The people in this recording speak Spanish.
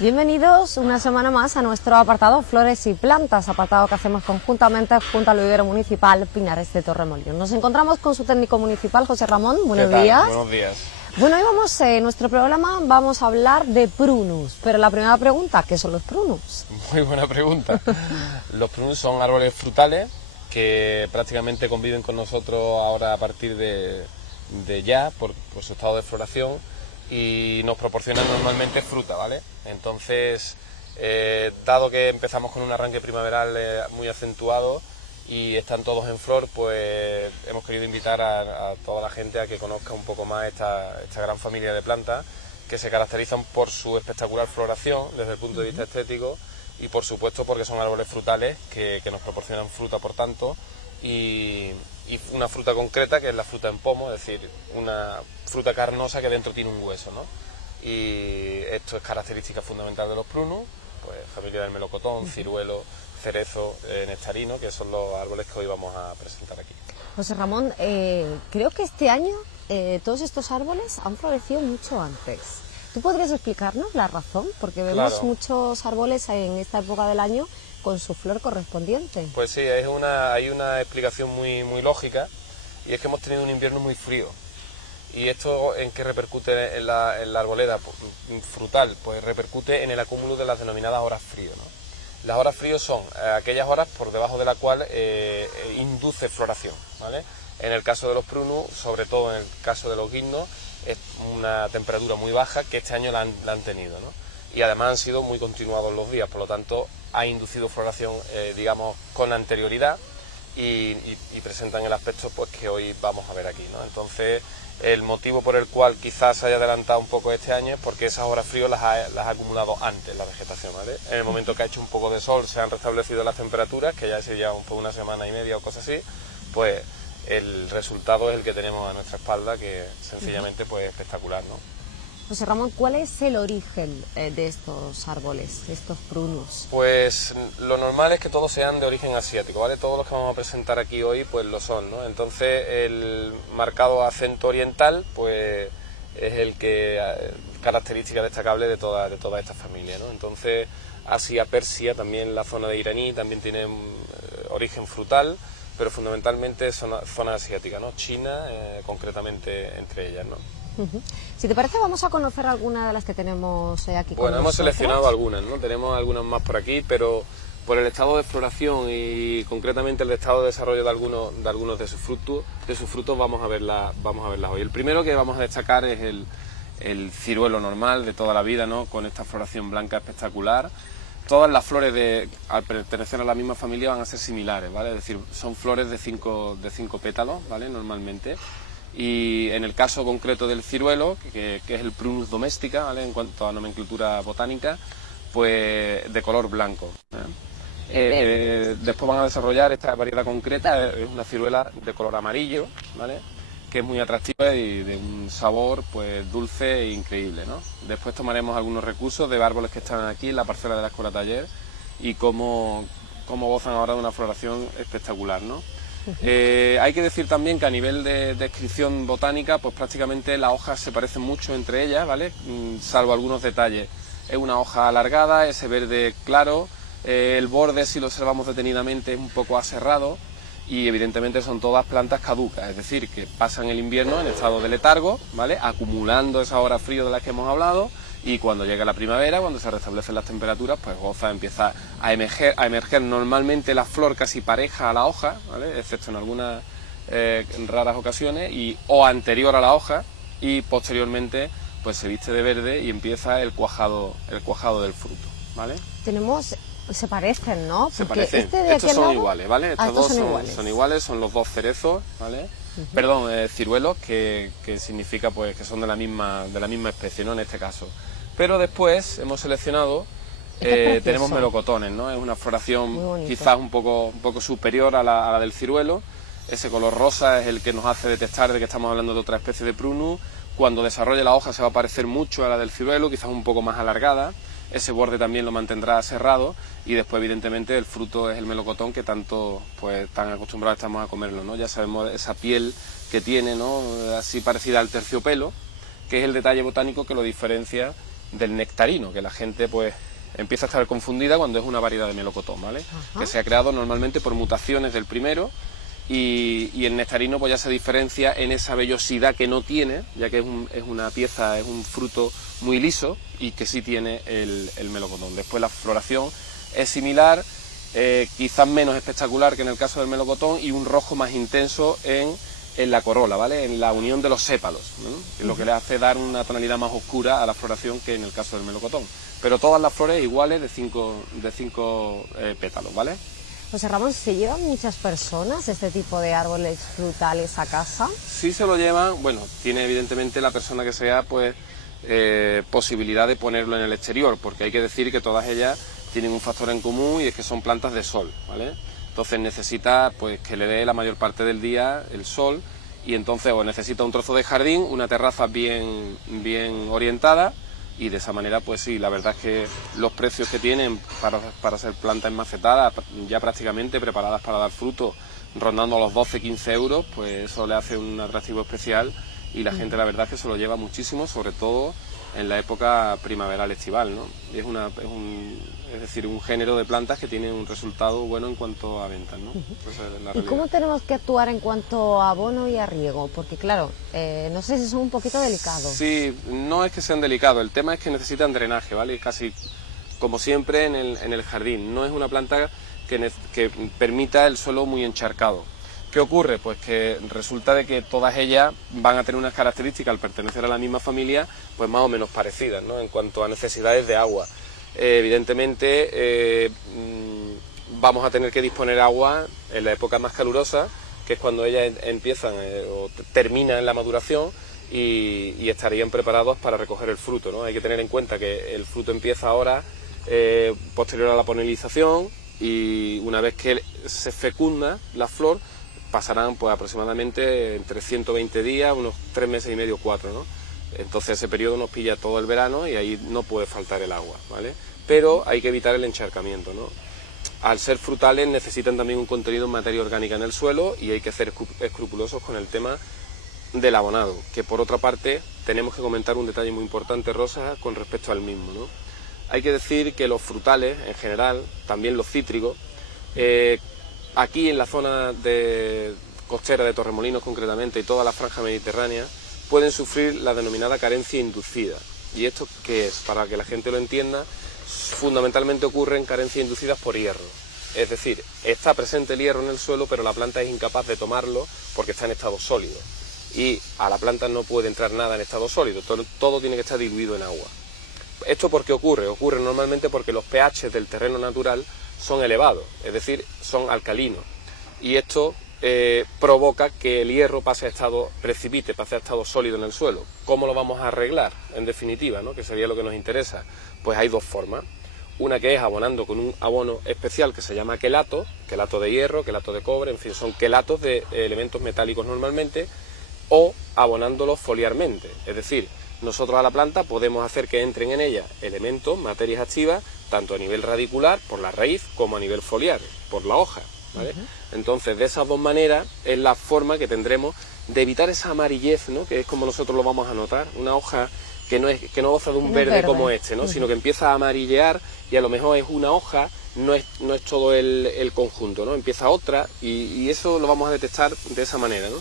Bienvenidos una semana más a nuestro apartado Flores y Plantas, apartado que hacemos conjuntamente junto al vivero municipal Pinares de Torremolinos. Nos encontramos con su técnico municipal, José Ramón. Buenos días. Buenos días. Bueno, hoy en nuestro programa vamos a hablar de prunus, pero la primera pregunta, ¿qué son los prunus? Muy buena pregunta. Los prunus son árboles frutales que prácticamente conviven con nosotros ahora a partir de ya, por su estado de floración, y nos proporcionan normalmente fruta, ¿vale? Entonces, dado que empezamos con un arranque primaveral muy acentuado y están todos en flor, pues hemos querido invitar a toda la gente a que conozca un poco más esta gran familia de plantas que se caracterizan por su espectacular floración desde el punto de vista estético y por supuesto porque son árboles frutales que nos proporcionan fruta, por tanto, y una fruta concreta que es la fruta en pomo, es decir, una fruta carnosa que dentro tiene un hueso, ¿no? Y esto es característica fundamental de los prunus, pues familia del melocotón, ciruelo, cerezo, nectarino, que son los árboles que hoy vamos a presentar aquí. José Ramón, creo que este año todos estos árboles han florecido mucho antes. ¿Tú podrías explicarnos la razón? Porque vemos muchos árboles en esta época del año con su flor correspondiente. Pues sí, hay una explicación muy lógica, y es que hemos tenido un invierno muy frío. ¿Y esto en qué repercute en la arboleda frutal? Pues repercute en el acúmulo de las denominadas horas frío, ¿no? Las horas frío son aquellas horas por debajo de la cual induce floración, ¿vale? En el caso de los prunus, sobre todo en el caso de los guindos, es una temperatura muy baja que este año la han tenido, ¿no? Y además han sido muy continuados los días, por lo tanto ha inducido floración, digamos, con anterioridad y presentan el aspecto pues que hoy vamos a ver aquí, ¿no? Entonces, el motivo por el cual quizás se haya adelantado un poco este año es porque esas horas frío las ha acumulado antes la vegetación, ¿vale? En el momento que ha hecho un poco de sol, se han restablecido las temperaturas, que ya sería un poco una semana y media o cosas así, pues el resultado es el que tenemos a nuestra espalda, que sencillamente pues espectacular, ¿no? José Ramón, ¿cuál es el origen de estos árboles, de estos prunus? Pues lo normal es que todos sean de origen asiático, ¿vale? Todos los que vamos a presentar aquí hoy pues lo son, ¿no? Entonces el marcado acento oriental pues es el que característica destacable de toda esta familia, ¿no? Entonces Asia, Persia, también la zona de iraní también tiene origen frutal, pero fundamentalmente zona asiática, ¿no? China concretamente entre ellas, ¿no? Si te parece, vamos a conocer algunas de las que tenemos aquí con Bueno, hemos nosotros. seleccionado algunas, ¿no? Tenemos algunas más por aquí, pero por el estado de floración y concretamente el estado de desarrollo de algunos de sus frutos vamos a verlas hoy. El primero que vamos a destacar es el ciruelo normal de toda la vida, ¿no? Con esta floración blanca espectacular. Todas las flores al pertenecer a la misma familia van a ser similares, ¿vale? Es decir, son flores de cinco pétalos, ¿vale? Normalmente. Y en el caso concreto del ciruelo, que es el Prunus domestica, ¿vale? En cuanto a nomenclatura botánica, pues de color blanco, ¿eh? Después van a desarrollar esta variedad concreta, es una ciruela de color amarillo, ¿vale? Que es muy atractiva y de un sabor pues dulce e increíble, ¿no? Después tomaremos algunos recursos de árboles que están aquí en la parcela de la Escuela Taller y cómo gozan ahora de una floración espectacular, ¿no? Hay que decir también que a nivel de descripción botánica, pues prácticamente las hojas se parecen mucho entre ellas, ¿vale? Salvo algunos detalles. Es una hoja alargada, ese verde claro, el borde, si lo observamos detenidamente, es un poco aserrado y evidentemente son todas plantas caducas, es decir, que pasan el invierno en estado de letargo, ¿vale? Acumulando esas horas frío de las que hemos hablado, y cuando llega la primavera, cuando se restablecen las temperaturas, pues empieza a emerger normalmente la flor casi pareja a la hoja, ¿vale? Excepto en algunas raras ocasiones, o anterior a la hoja, y posteriormente pues se viste de verde y empieza el cuajado del fruto, ¿vale? Se parecen, ¿no? Se parecen. Estos son iguales, ¿vale? Estos dos son iguales, son los dos cerezos, ¿vale? Perdón, ciruelos, que significa pues que son de la misma especie, ¿no? En este caso. Pero después hemos seleccionado, tenemos melocotones, ¿no? Es una floración quizás un poco superior a la del ciruelo. Ese color rosa es el que nos hace detectar de que estamos hablando de otra especie de prunus. Cuando desarrolle la hoja se va a parecer mucho a la del ciruelo, quizás un poco más alargada. Ese borde también lo mantendrá cerrado, y después evidentemente el fruto es el melocotón, que tanto pues tan acostumbrados estamos a comerlo, ¿no? Ya sabemos esa piel que tiene, ¿no? Así parecida al terciopelo, que es el detalle botánico que lo diferencia del nectarino, que la gente pues empieza a estar confundida cuando es una variedad de melocotón, ¿vale? Que se ha creado normalmente por mutaciones del primero, y el nectarino pues ya se diferencia en esa vellosidad que no tiene, ya que es una pieza, es un fruto muy liso, y que sí tiene el melocotón. Después la floración es similar, quizás menos espectacular que en el caso del melocotón, y un rojo más intenso en la corola, ¿vale? En la unión de los sépalos, ¿no? Lo que le hace dar una tonalidad más oscura a la floración que en el caso del melocotón. Pero todas las flores iguales de cinco pétalos, ¿vale? José Ramón, ¿se llevan muchas personas este tipo de árboles frutales a casa? Sí se lo llevan, bueno, tiene evidentemente la persona que sea, pues, posibilidad de ponerlo en el exterior, porque hay que decir que todas ellas tienen un factor en común, y es que son plantas de sol, ¿vale? Entonces necesita pues que le dé la mayor parte del día el sol, y entonces o necesita un trozo de jardín, una terraza bien orientada, y de esa manera pues sí, la verdad es que los precios que tienen para ser plantas enmacetadas, ya prácticamente preparadas para dar fruto, rondando los 12-15 euros, pues eso le hace un atractivo especial, y la gente la verdad es que se lo lleva muchísimo, sobre todo en la época primaveral estival, ¿no? Es decir, un género de plantas que tiene un resultado bueno en cuanto a ventas, ¿no? ¿Y cómo tenemos que actuar en cuanto a abono y a riego? Porque claro, no sé si son un poquito delicados. Sí, no es que sean delicados, el tema es que necesitan drenaje, ¿vale? Casi como siempre en el jardín. No es una planta que permita el suelo muy encharcado. ¿Qué ocurre? Pues que resulta de que todas ellas van a tener unas características, al pertenecer a la misma familia, pues más o menos parecidas, ¿no? En cuanto a necesidades de agua. Evidentemente vamos a tener que disponer agua en la época más calurosa, que es cuando ellas empiezan o terminan la maduración, y estarían preparados para recoger el fruto, ¿no? Hay que tener en cuenta que el fruto empieza ahora posterior a la polinización, y una vez que se fecunda la flor, pasarán pues aproximadamente entre 120 días, unos 3 meses y medio, 4, ¿no? Entonces ese periodo nos pilla todo el verano, y ahí no puede faltar el agua, ¿vale? Pero hay que evitar el encharcamiento, ¿no? Al ser frutales necesitan también un contenido en materia orgánica en el suelo, y hay que ser escrupulosos con el tema del abonado, que por otra parte tenemos que comentar un detalle muy importante, Rosa, con respecto al mismo, ¿no? Hay que decir que los frutales en general, también los cítricos, aquí en la zona costera de Torremolinos concretamente, y toda la franja mediterránea, pueden sufrir la denominada carencia inducida. ¿Y esto qué es? Para que la gente lo entienda, fundamentalmente ocurren carencias inducidas por hierro. Es decir, está presente el hierro en el suelo, pero la planta es incapaz de tomarlo porque está en estado sólido. Y a la planta no puede entrar nada en estado sólido, todo tiene que estar diluido en agua. ¿Esto por qué ocurre? Ocurre normalmente porque los pH del terreno natural son elevados, es decir, son alcalinos. Y esto provoca que el hierro pase a estado sólido en el suelo. ¿Cómo lo vamos a arreglar, en definitiva, ¿no? Que sería lo que nos interesa. Pues hay dos formas. Una que es abonando con un abono especial que se llama quelato de hierro, quelato de cobre, en fin, son quelatos de elementos metálicos normalmente, o abonándolo foliarmente, es decir, nosotros a la planta podemos hacer que entren en ella elementos, materias activas, tanto a nivel radicular, por la raíz, como a nivel foliar, por la hoja, ¿vale? Entonces, de esas dos maneras es la forma que tendremos de evitar esa amarillez, ¿no? Que es como nosotros lo vamos a notar, una hoja que no goza de un verde como este, ¿no? Sino que empieza a amarillear, y a lo mejor es una hoja, no es todo el conjunto, ¿no? Empieza otra, y eso lo vamos a detectar de esa manera, ¿no?